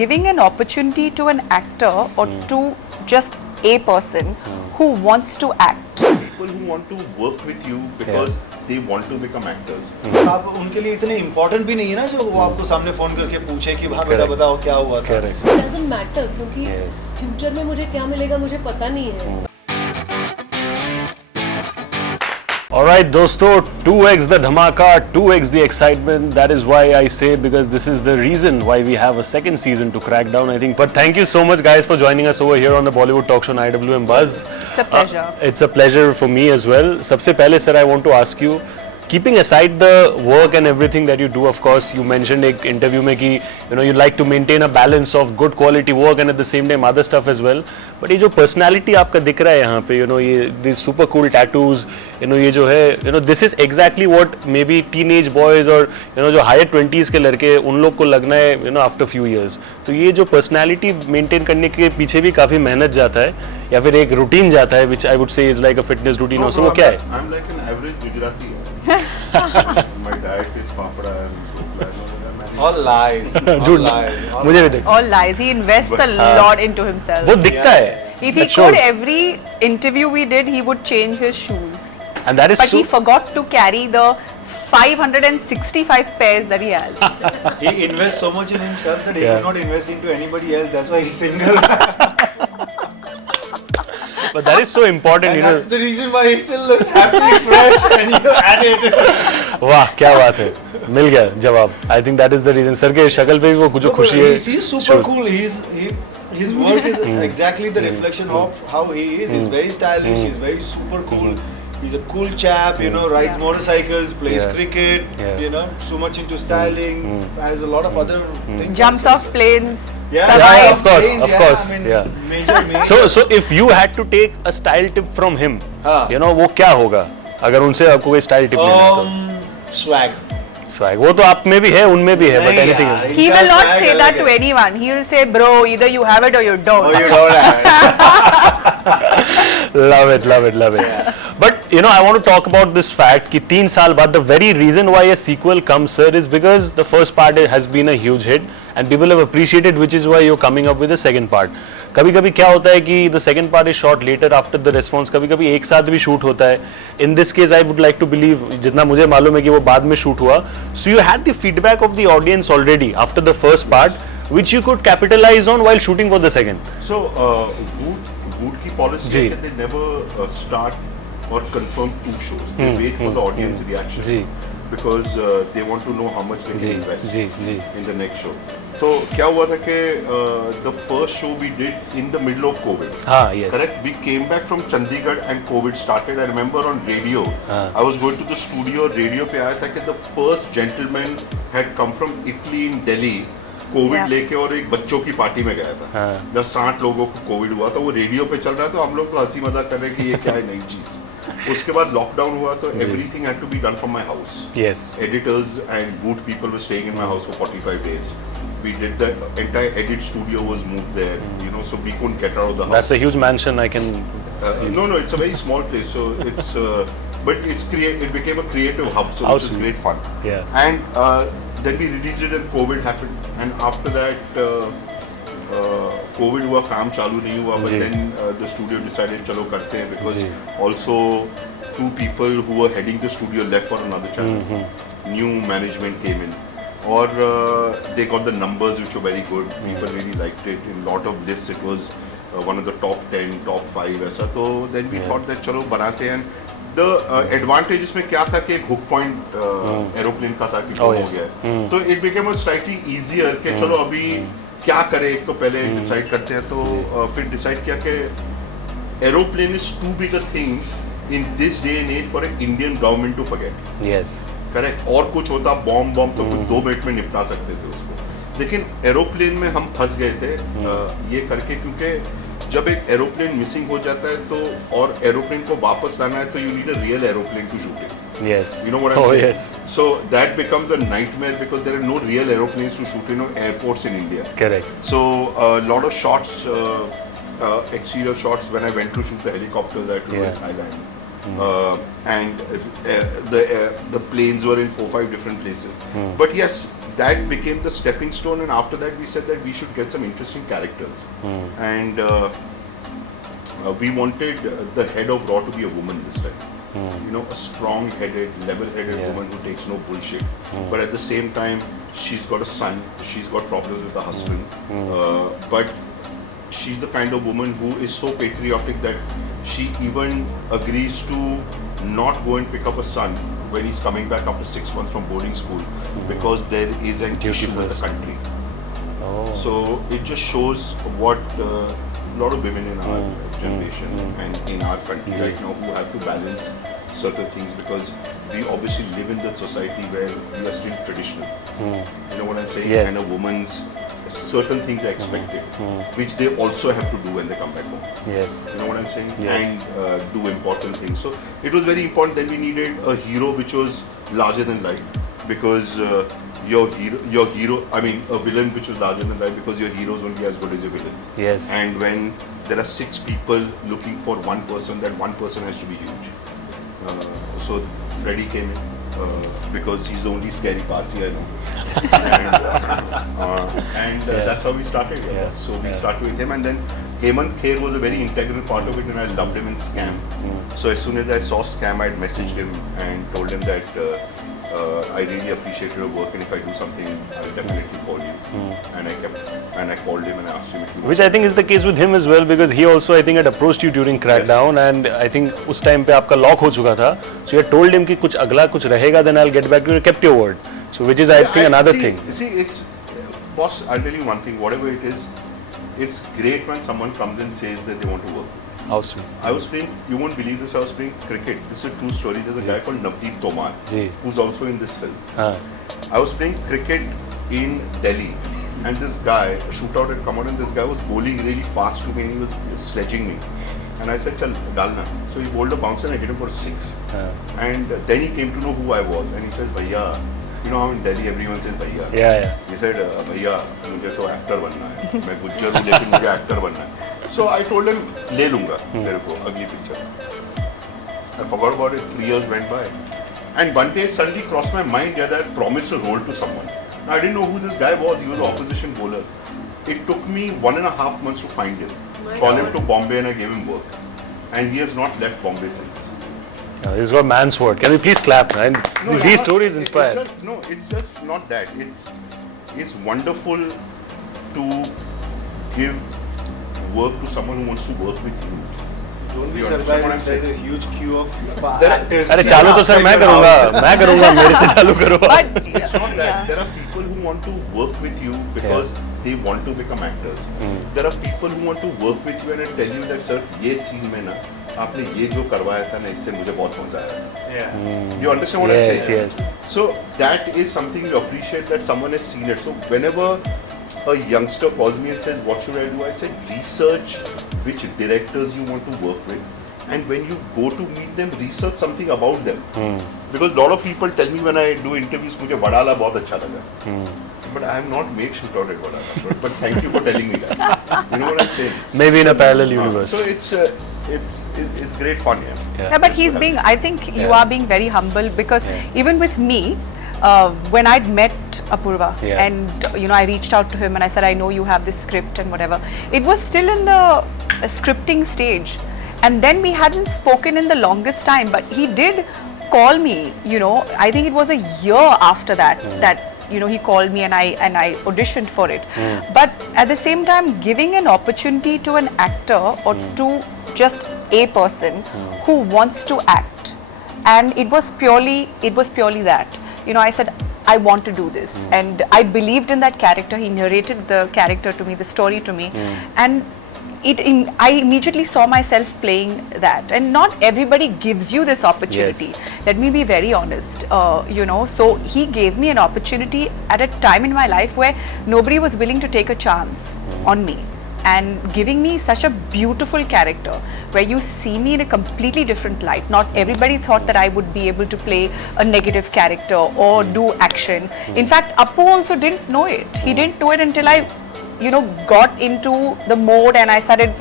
giving an opportunity to an actor or to just a person who wants to act. People who want to work with you because they want to become actors. आप उनके लिए इतने important भी नहीं है ना जो वो आपको सामने फोन करके पूछे कि हाँ बेटा बताओ क्या हुआ था. Correct. It doesn't matter क्योंकि फ्यूचर में मुझे क्या मिलेगा मुझे पता नहीं है. Alright दोस्तों, 2x the dhamaka, 2x the excitement. That is why I say, because this is the reason why we have a second season to crack down, I think. But thank you so much guys for joining us over here on the Bollywood talk show on IWM Buzz. It's a pleasure. It's a pleasure for me as well. सबसे पहले sir, I want to ask you, keeping aside the work and everything that you do, of course, you mentioned एक interview में कि you like to maintain a balance of good quality work and at the same time other stuff as well. But ये जो personality आपका दिख रहा है यहाँ पे, ये these super cool tattoos, ये जो है, this is exactly what maybe teenage boys or जो higher 20s के लड़के उन लोग को लगना है, after few years. तो ये जो personality maintain करने के पीछे भी काफी मेहनत जाता है या फिर एक routine जाता है, which I would say is like a fitness routine also. वो क्या है? I'm like an average Gujarati. My diet is papda and All lies. झूठ मुझे भी देख. All lies. He invests a lot into himself. वो दिखता है. If he could, every interview we did, he would change his shoes. And that is But so. he forgot to carry the 565 pairs that he has. He invests so much in himself that he Yeah. could not invest into anybody else. That's why he's single. But that is so important, And that's the reason why he still looks happy, fresh, and at it. वाह क्या बात है, मिल गया जवाब. I think that is the reason. Sir के शक्ल पे भी वो कुछ खुशी है. He's super cool. His work is exactly the reflection of how he is. He's very stylish. He's very super cool. He's a cool chap, rides motorcycles, plays cricket, so much into styling, has a lot of other things. Jumps off planes. Yeah, of course, Planes, of course. I mean, Yeah. Major. So if you had to take a style tip from him, वो क्या होगा? अगर उनसे आपको कोई style tip लेना है तो. Swag. Swag. वो तो आप में भी है, उनमें भी है, but anything else. He will not say that to anyone. He will say, bro, either you have it or you don't. Oh, you don't have it. Love it, love it, love it. Yeah. But I want to talk about this fact कि 3 साल बाद, the very reason why a sequel comes, sir, is because the first part has been a huge hit and people have appreciated, which is why you're coming up with the second part. कभी-कभी क्या होता है कि the second part is shot later after the response. कभी-कभी एक साथ भी shoot होता है. In this case, I would like to believe, जितना मुझे मालूम है कि वो बाद में shoot हुआ. So you had the feedback of the audience already after the first part, which you could capitalize on while shooting for the second. So, Wood की policy है कि they never start or confirm 2 shows. They wait for the audience reaction. Because they want to know how much they can invest in the next show. So क्या हुआ था कि the first show we did in the middle of COVID. Yes. Correct. We came back from Chandigarh and COVID started. I remember on radio, I was going to the studio. Radio पे आया था कि the first gentleman had come from Italy in Delhi. Covid लेके और एक बच्चों की party में गया था. 60 लोगों को कोविड हुआ था. वो रेडियो पे चल रहा था. तो हम लोग तो हंसी मजाक कर रहे हैं कि ये क्या है नई चीज. उसके बाद लॉकडाउन हुआ तो everything had to be done from my house. Yes. Editors and boot people were staying in my house for 45 days. We did the entire edit studio was moved there. So we couldn't get out of the house. That's a huge mansion. I can. No, it's a very small place. So it's but it became a creative hub. So it was great fun. Yeah. And then we released it and COVID happened. And after that, COVID हुआ, काम चालू नहीं हुआ. But then the studio decided चलो करते हैं because also 2 people who were heading the studio left for another channel. New management came in. Or they got the numbers which were very good. People really liked it. In a lot of lists it was one of the top 10, top 5 ऐसा. तो then we thought that चलो बनाते हैं. The advantages में क्या था कि एक hook point aeroplane का था कि हो गया. तो it became a slightly easier कि चलो अभी क्या करें. एक तो पहले डिसाइड करते हैं. तो फिर डिसाइड किया कि aeroplane is too big a thing in this day and age for an Indian government to forget. Yes. Correct. और कुछ होता बॉम्ब तो कुछ 2 मिनट में निपटा सकते थे उसको. लेकिन एरोप्लेन में हम फंस गए थे ये करके, क्योंकि जब एक एरोप्लेन मिसिंग हो जाता है तो और एरोप्लेन को वापस लाना है तो you need a real aeroplane to shoot it. Yes. You know what I'm saying? Yes. So that becomes a nightmare because there are no real aeroplanes to shoot in airports in India. Correct. So a lot of shots, exterior shots, when I went to shoot the helicopters, I had to go to Thailand. and the planes were in 4-5 different places. But yes, that became the stepping stone, and after that we said that we should get some interesting characters, and we wanted the head of Raw to be a woman this time. You know, a strong-headed, level-headed woman who takes no bullshit. But at the same time, she's got a son, she's got problems with her husband, but she's the kind of woman who is so patriotic that she even agrees to not go and pick up a son when he's coming back after 6 months from boarding school, because there is an issue with the country. So it just shows what a lot of women in our generation and in our country right now who have to balance certain things, because we obviously live in the society where we are still traditional. You know what I'm saying? Yes. And a woman's certain things are expected, which they also have to do when they come back home. Yes. You know what I'm saying? Yes. And do important things. So it was very important. Then we needed a hero which was larger than life, because your hero, I mean, a villain which was larger than life, because your hero is only as good as your villain. Yes. And when there are 6 people looking for one person, that one person has to be huge. So Freddy came in because he's the only scary Parsi I know. And that's how we started. So we started with him, and then Hemant Kher was a very integral part of it, and I loved him in Scam. So as soon as I saw Scam, I'd messaged him and told him that I really appreciate your work, and if I do something, I'll definitely call you. And I called him and I asked him if he Which I think is the case with him as well, because he also I think had approached you during Crackdown, and I think उस time पे आपका lock हो चुका था. So you had told him कि कुछ अगला कुछ रहेगा, then I'll get back to you. You kept your word. So which is I think another thing. See, it's boss. I'll tell you one thing. Whatever it is, it's great when someone comes and says that they want to work. How sweet. I was playing, you won't believe this, I was playing cricket. This is a true story. There's a guy called Navdeep Tomar, who's also in this film. I was playing cricket in Delhi, and this guy, a shootout had come out, and this guy was bowling really fast to me, and he was sledging me. And I said, chal, dalna. So he bowled a bouncer, and I hit him for a 6. And then he came to know who I was, and he said, Bhaiya, you know how in Delhi everyone says Bhaiya? Yeah. He said, Bhaiya, मुझे तो actor बनना है. मैं गुज्जर हूँ, लेकिन मुझे actor बनना है. So I told him, ले लूँगा तेरे को अगली picture. I forgot about it. 3 years went by, and one day it suddenly crossed my mind that I had promised a role to someone. Now I didn't know who this guy was. He was an opposition bowler. It took me 1.5 months to find him. Call him to Bombay, and I gave him work. And he has not left Bombay since. He's got man's word. Can we please clap? And these stories inspire. It's just not that. It's wonderful to give work to someone who wants to work with you. Don't be You understand what I'm surprised if there's saying? a huge queue of There- actors. अरे चालू तो sir मैं करूँगा मेरे से चालू करो. But It's not that. There are people who want to work with you because they want to become actors. There are people who want to work with you and tell you that, sir, ये scene में ना आपने ये जो करवाया था ना, इससे मुझे बहुत मजा आया. Yeah. You understand what I'm Yes, saying? yes. So that is something you appreciate, that someone has seen it. So whenever a youngster calls me and says, what should I do? I said, research which directors you want to work with. And when you go to meet them, research something about them. Because a lot of people tell me when I do interviews, मुझे वडाला बहुत अच्छा लगा. But I have not made shootout at Vadala. But thank you for telling me that. You know what I'm saying? Maybe in a parallel universe. So it's great fun, yeah. Yeah, but he's being, I think you are being very humble, because even with me, when I'd met Apurva and I reached out to him and I said, I know you have this script and whatever, it was still in the scripting stage, and then we hadn't spoken in the longest time, but he did call me, I think it was a year after that he called me and I auditioned for it. But at the same time, giving an opportunity to an actor or to just a person who wants to act, and it was purely that. I said, I want to do this, and I believed in that character. He narrated the character to me, the story to me, and I immediately saw myself playing that. And not everybody gives you this opportunity. Let me be very honest. So he gave me an opportunity at a time in my life where nobody was willing to take a chance on me, and giving me such a beautiful character where you see me in a completely different light. Not everybody thought that I would be able to play a negative character or do action. In fact, Appu also didn't know it. He didn't know it until I got into the mode and I started,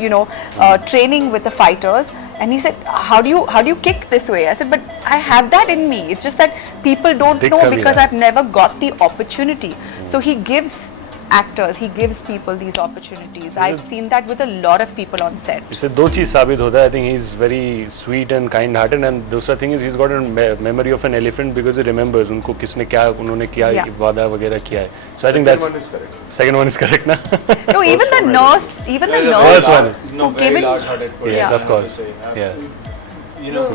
training with the fighters. And he said, how do you kick this way? I said, but I have that in me. It's just that people don't know because I've never got the opportunity. So he gives actors, he gives people these opportunities. I've seen that with a lot of people on set. इससे दो चीज साबित होता है. I think he's very sweet and kind-hearted, and दूसरा thing is he's got a memory of an elephant because he remembers उनको किसने क्या उन्होंने क्या वादा वगैरह किया है. So I think that's second one is correct ना. No, even the nurse, First one. No, very large-hearted person. Yes, of course. I Yeah. You know,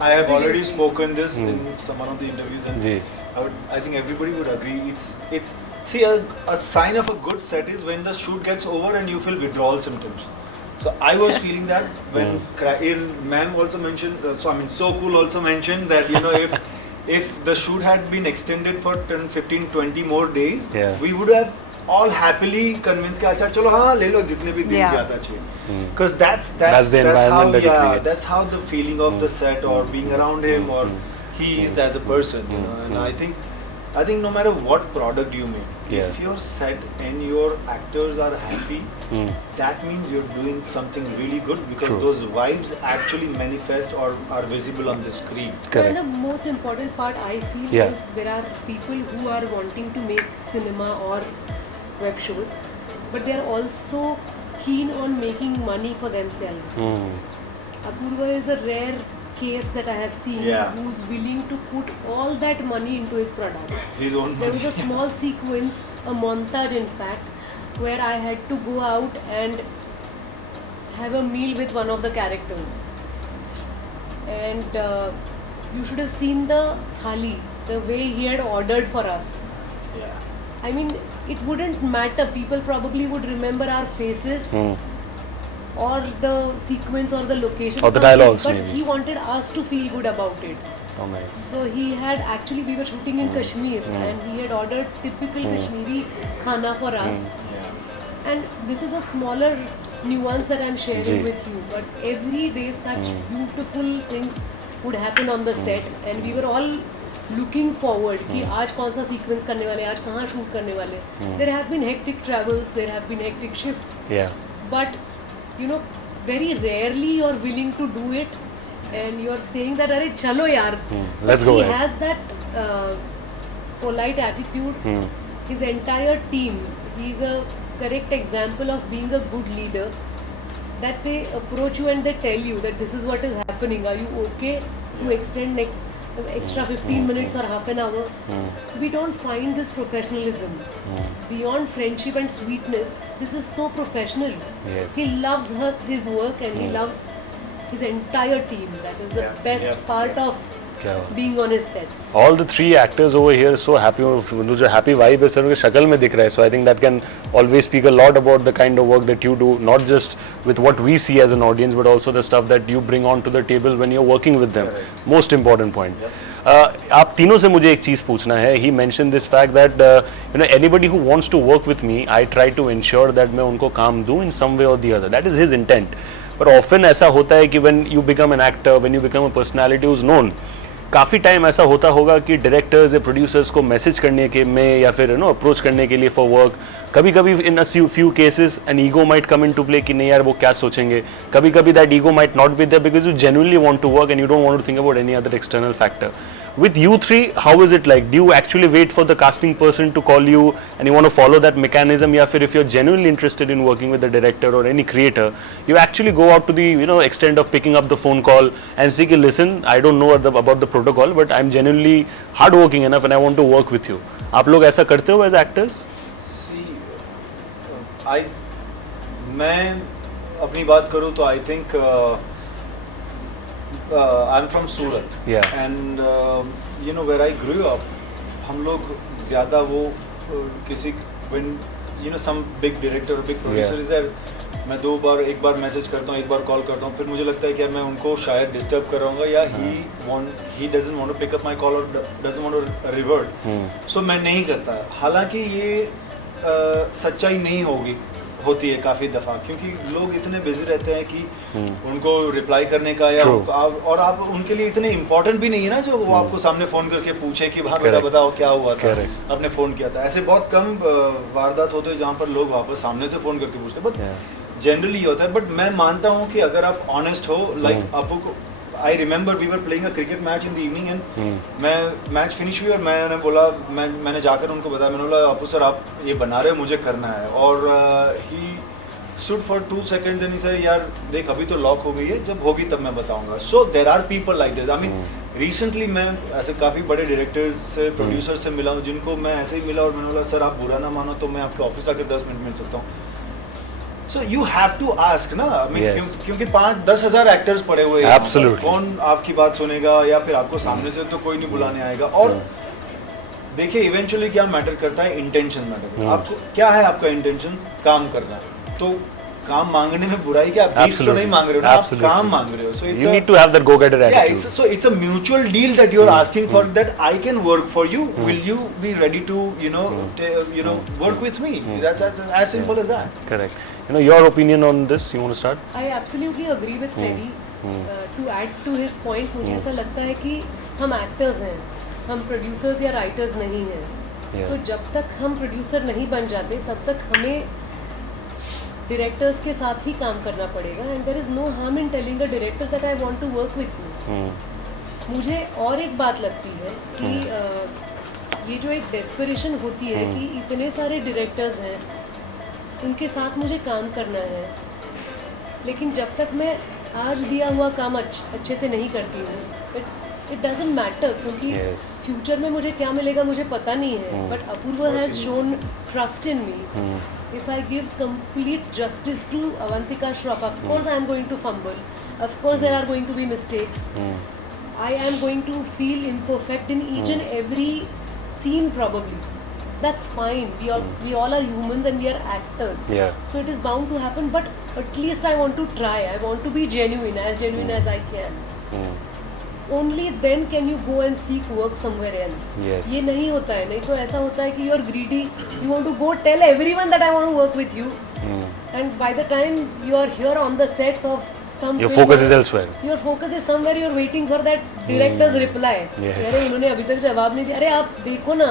I have already spoken this in some one of the interviews, and ji. I think everybody would agree. It's see a sign of a good set is when the shoot gets over and you feel withdrawal symptoms. So I was feeling that when Ma'am also mentioned. So Cool also mentioned that if the shoot had been extended for 10, 15, 20 more days, we would have all happily convinced कि अच्छा चलो हाँ ले लो जितने भी दिन ज़्यादा चाहिए. Because that's how that's how the feeling of the set or being around him or he is as a person, and I think no matter what product you make, if your set and your actors are happy, that means you're doing something really good because those vibes actually manifest or are visible on the screen. And the most important part I feel is there are people who are wanting to make cinema or web shows, but they are also keen on making money for themselves. Apurva is a rare case that I have seen who's willing to put all that money into his product. His own There was a small sequence, a montage in fact, where I had to go out and have a meal with one of the characters. And you should have seen the thali, the way he had ordered for us. Yeah. I mean, it wouldn't matter. People probably would remember our faces or the sequence or the location or the dialogues, but maybe. he wanted us to feel good about it. Oh, nice. So he had actually, we were shooting in Kashmir and he had ordered typical Kashmiri khana for us. And this is a smaller nuance that I'm sharing with you, but every day such beautiful things would happen on the set, and we were all looking forward कि आज कौन सा sequence करने वाले, आज कहाँ shoot करने वाले. There have been hectic travels, there have been hectic shifts. But very rarely you're willing to do it, and you're saying that अरे चलो यार. Let's go. He has that polite attitude. His entire team, he's a correct example of being a good leader, that they approach you and they tell you that this is what is happening, are you okay to extend extra 15 minutes or half an hour. We don't find this professionalism. Beyond friendship and sweetness, this is so professional. He loves his work and he loves his entire team. That is the best part of being on his sets. All the three actors over here are so happy. जो happy vibe है sir उनके शक्ल में दिख रहा है. So I think that can always speak a lot about the kind of work that you do, not just with what we see as an audience, but also the stuff that you bring onto the table when you're working with them. Most important point. आप तीनों से मुझे एक चीज़ पूछना है. He mentioned this fact that anybody who wants to work with me, I try to ensure that मैं उनको काम दूँ in some way or the other. That is his intent. But often ऐसा होता है कि when you become an actor, when you become a personality who's known, काफ़ी time ऐसा होता होगा कि डायरेक्टर्स या प्रोड्यूसर्स को मैसेज करने के में या फिर अप्रोच करने के लिए फॉर वर्क, कभी कभी in a few cases an ego might come into play कि नहीं यार वो क्या सोचेंगे. कभी कभी that ego might not be there because you genuinely want to work and you don't want to think about any other external factor. With you three, how is it like? Do you actually wait for the casting person to call you and you want to follow that mechanism? Yeah, if you're genuinely interested in working with the director or any creator, you actually go out to the extent of picking up the phone call and say, listen, I don't know about the protocol, but I'm genuinely hardworking enough and I want to work with you. आप लोग ऐसा करते हो as actors? See, मैं अपनी बात करूँ तो I think I'm from Surat, and where I grew up, हम लोग ज़्यादा वो किसी when some big director or big producer is there, मैं एक बार मैसेज करता हूँ, एक बार कॉल करता हूँ, फिर मुझे लगता है कि यार मैं उनको शायद डिस्टर्ब कर रहा हूँ या he doesn't want to pick up my call or doesn't want to revert, so मैं नहीं करता. हालांकि ये सच्चाई नहीं होती है काफ़ी दफ़ा, क्योंकि लोग इतने बिजी रहते हैं कि उनको रिप्लाई करने का या और आप उनके लिए इतने इम्पोर्टेंट भी नहीं है ना जो वो आपको सामने फ़ोन करके पूछे कि हाँ बेटा बताओ क्या हुआ था, आपने फ़ोन किया था. ऐसे बहुत कम वारदात होते हैं जहाँ पर लोग वापस सामने से फ़ोन करके पूछते. बट जनरली होता है, बट मैं मानता हूँ कि अगर आप ऑनेस्ट हो, लाइक आपको I remember we were playing a cricket match in the evening and मैं मैच फिनिश हुई और मैंने बोला, मैंने जाकर उनको बताया, मैंने बोला आपू सर आप ये बना रहे हो, मुझे करना है, और ही stood for 2 seconds and he said यार देख अभी तो लॉक हो गई है, जब होगी तब मैं बताऊंगा. So there are people like this. I mean recently मैं ऐसे काफ़ी बड़े डायरेक्टर्स से प्रोड्यूसर से मिला हूँ जिनको मैं ऐसे ही मिला और मैंने बोला सर आप बुरा ना मानो तो मैं आपके ऑफिस आकर 10 मिनट मिल सकता हूँ. So you have to ask ना, I mean Yes. क्योंकि 5-10 हज़ार एक्टर्स पड़े हुए हैं, Absolutely. कौन आपकी बात सुनेगा, या फिर आपको सामने से तो कोई नहीं बुलाने आएगा. और देखिए इवेंचुअली क्या मैटर करता है, इंटेंशन मैटर करता है. आपको क्या है, आपका इंटेंशन काम करना है, तो काम मांगने में बुराई क्या, आप बीफ तो नहीं मांग रहे हो ना, आप काम मांग रहे हो. So it's You need to have that go-getter attitude. so it's a mutual deal that you're asking for, that I can work for you. Will you be ready to work with me? That's as simple as that. Correct. Your opinion on this, you want to start? I absolutely agree with Freddy. To add to his point, मुझे ऐसा लगता है कि हम actors हैं, हम producers या writers नहीं हैं. तो जब तक हम प्रोड्यूसर नहीं बन जाते तब तक हमें डायरेक्टर्स के साथ ही काम करना पड़ेगा. And there is no harm in telling a director that I want to work with you. मुझे और एक बात लगती है कि ये जो एक डेस्परेशन होती है कि इतने सारे डायरेक्टर्स हैं, उनके साथ मुझे काम करना है, लेकिन जब तक मैं आज दिया हुआ काम अच्छे से नहीं करती हूँ, इट डजेंट मैटर, क्योंकि फ्यूचर में मुझे क्या मिलेगा मुझे पता नहीं है. But Apoorva has shown trust in me. If I give complete justice to Avantika Shroff, of course I am going to fumble. Of course there are going to be mistakes. I am going to feel imperfect in each and every scene probably. That's fine. We all are humans and we are actors. Yeah. So it is bound to happen. But at least I want to try. I want to be genuine as I can. Only then can you go and seek work somewhere else. Yes. ये नहीं होता है, नहीं तो ऐसा होता है कि you are greedy, you want to go tell everyone that I want to work with you, and by the time you are here on the sets of some Your film, focus is elsewhere. Your focus is somewhere, you are waiting for that director's reply. Yes. अरे उन्होंने अभी तक जवाब नहीं दिया, अरे आप देखो ना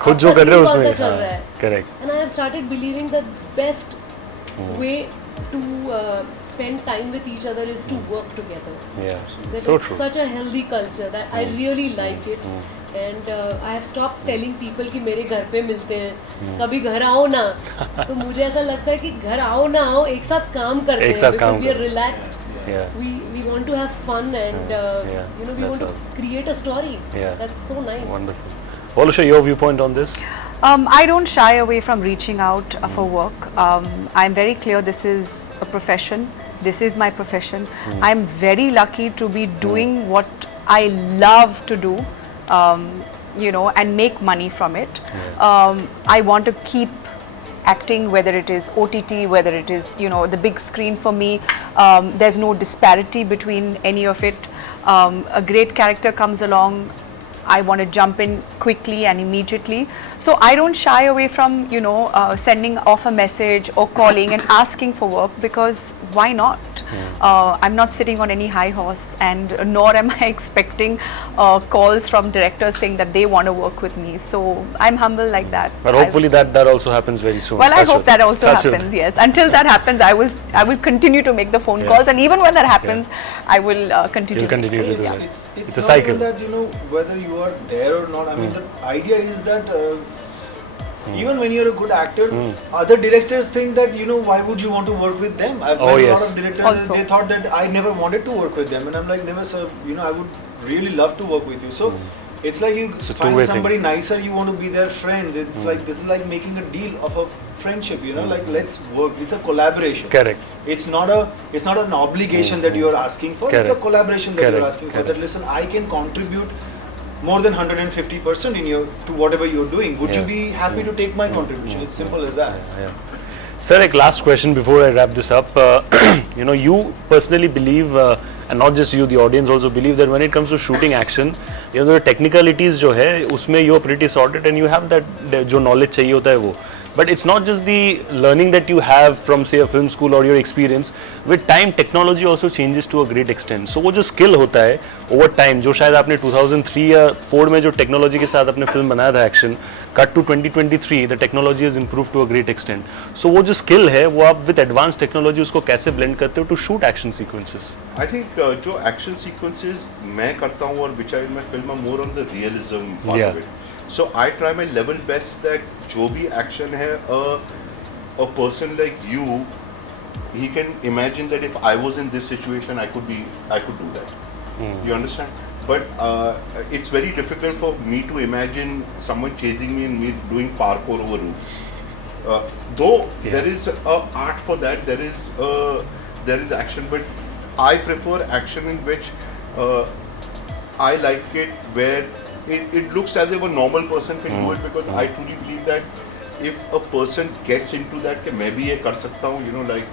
खुद जो कर रहे हो उसमें चल रहा है. Correct. And I have started believing that best way to spend time with each other is to work together. Yeah. That So is true. such a healthy culture that I really like it. And I have stopped telling people कि मेरे घर पे मिलते हैं, कभी घर आओ ना. तो मुझे ऐसा लगता है कि घर आओ ना आओ, एक साथ काम करते हैं, because we are relaxed. Yeah. We want to have fun and we want to create a story. Yeah. That's so nice. Wonderful. Volusha, your viewpoint on this? I don't shy away from reaching out for work. I'm very clear this is a profession. This is my profession. I'm very lucky to be doing what I love to do, and make money from it. I want to keep acting, whether it is OTT, whether it is, the big screen for me. There's no disparity between any of it. A great character comes along, I want to jump in quickly and immediately. So I don't shy away from, sending off a message or calling and asking for work, because why not? I'm not sitting on any high horse, and nor am I expecting calls from directors saying that they want to work with me. So I'm humble like that. But hopefully that also happens very soon. Well, I hope that also happens. Yes. Until that happens, I will continue to make the phone calls, and even when that happens, I will continue. You'll continue to do It's, that. it's It's a not cycle. even that, whether you are there or not. I mean, the idea is that even when you're a good actor, other directors think that, why would you want to work with them? I've met a lot of directors, Also. they thought that I never wanted to work with them. And I'm like, never, sir, I would really love to work with you. So it's like you It's a find two-way somebody thing. nicer, you want to be their friends. It's like, this is like making a deal of a friendship, like let's work. It's a collaboration. Correct. It's not an obligation that you are asking for. It's a Correct. collaboration that you are Correct. asking for. Correct. That listen, I can contribute more than 150% to whatever you're doing. Would you be happy to take my contribution? It's simple as that. Yeah. Sir, a last question before I wrap this up. You personally believe, and not just you, the audience also believe that when it comes to shooting action, the technicalities जो है उसमें you're pretty sorted and you have that जो knowledge चाहिए होता है वो. But it's not just the learning that you have from say a film school or your experience. With time, technology also changes to a great extent. So वो जो skill होता है over time, जो शायद आपने 2003 या 4 में जो technology के साथ अपने film बनाया था action, cut to 2023, the technology has improved to a great extent. So वो जो skill है, वो आप with advanced technology उसको कैसे blend करते हो to shoot action sequences? I think जो action sequences मैं करता हूँ और which I in my film are more on the realism part of it. So I try my level best that जो भी action है, a person like you, he can imagine that if I was in this situation, I could do that. You understand? But it's very difficult for me to imagine someone chasing me and me doing parkour over roofs. Though there is a art for that, there is action, but I prefer action in which I like it where it looks as if a normal person can do it, because I truly believe that if a person gets into that कि मैं भी ये कर सकता हूँ, you know, like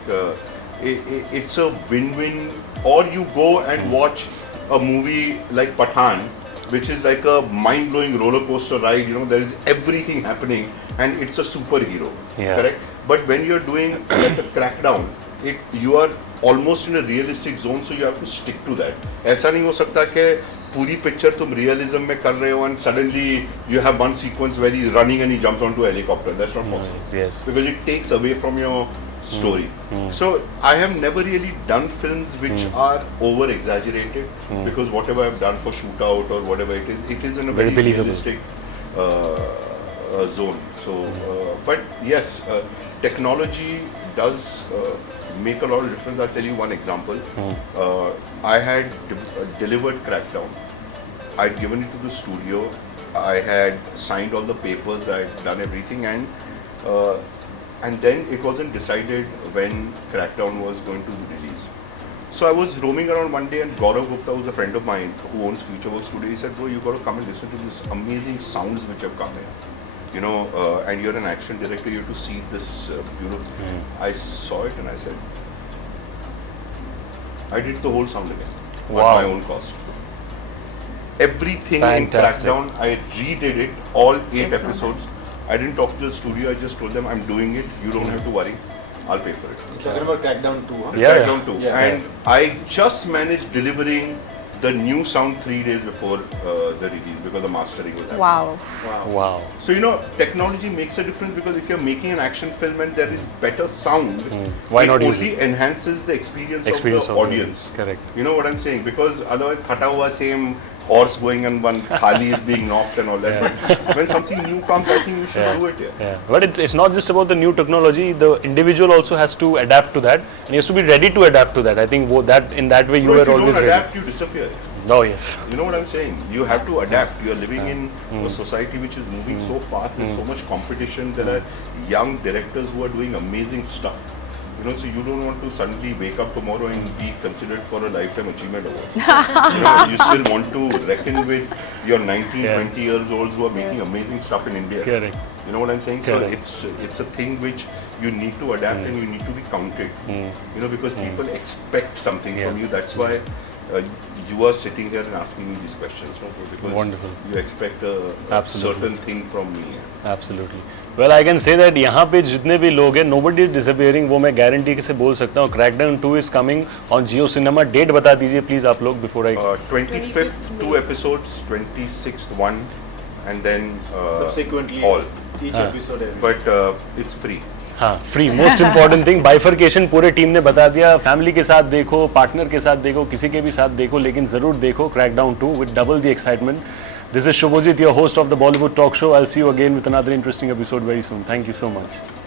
it's a win-win. Or you go and watch a movie like Pathan, which is like a mind-blowing roller coaster ride. You know, there is everything happening and it's a superhero, correct? But when you're doing like a Crackdown, you are almost in a realistic zone, so you have to stick to that. ऐसा नहीं हो सकता कि पूरी picture तुम realism में कर रहे हो and suddenly you have one sequence where he's running and he jumps onto a helicopter. That's not possible. Yes. Because it takes away from your story. So I have never really done films which are over exaggerated, because whatever I've done for Shootout or whatever it is in a very realistic zone. So, but yes, technology does make a lot of difference. I'll tell you one example. I had delivered Crackdown. I'd given it to the studio. I had signed all the papers. I had done everything, and then it wasn't decided when Crackdown was going to release. So I was roaming around one day, and Gaurav Gupta, who's a friend of mine who owns Futureworks Studio, he said, "Bro, you got to come and listen to these amazing sounds which have come here. You know, and you're an action director, you have to see this beautiful." I saw it and I said, I did the whole sound again at my own cost. Everything in Crackdown, I redid it, all 8 episodes. I didn't talk to the studio, I just told them, I'm doing it, you don't have to worry, I'll pay for it. You're talking about Crackdown 2, huh? Yeah, Crackdown 2. Yeah. And I just managed delivering the new sound 3 days before the release, because the mastering was happening. Wow. So, you know, technology makes a difference, because if you're making an action film and there is better sound, Why it not use only enhances the experience of the audience. Correct. You know what I'm saying? Because otherwise, khata hua same horse going and one thali is being knocked and all that. But when something new comes, I think you should do it. Yeah. But it's not just about the new technology. The individual also has to adapt to that, and he has to be ready to adapt to that. I think that in that way you were always ready. If you don't adapt, you disappear. Oh yes. You know what I'm saying? You have to adapt. You are living in a society which is moving so fast. There's so much competition. There are young directors who are doing amazing stuff. You know, so you don't want to suddenly wake up tomorrow and be considered for a lifetime achievement award. You still want to reckon with your 19, 20 years olds who are making amazing stuff in India. Correct. You know what I'm saying? Correct. So it's a thing which you need to adapt and you need to be counted. You know, because people expect something from you. That's why you are sitting here and asking me these questions, no? Because you expect a certain thing from me. Absolutely. Well, I can say that यहाँ पे जितने भी लोग हैं, nobody is disappearing. वो मैं guarantee से बोल सकता हूँ. Crackdown 2 is coming on Jio Cinema. Date बता दीजिए please आप लोग before I. 25th 2 episodes, 26th 1, and then subsequently all. Each episode. But it's free. हाँ, free most important thing. Bifurcation पूरे टीम ने बता दिया. फैमिली के साथ देखो, पार्टनर के साथ देखो, किसी के भी साथ देखो, लेकिन जरूर देखो Crackdown 2 with double the excitement. This is Shubhajit, your host of the Bollywood Talk Show. I'll see you again with another interesting episode very soon. Thank you so much.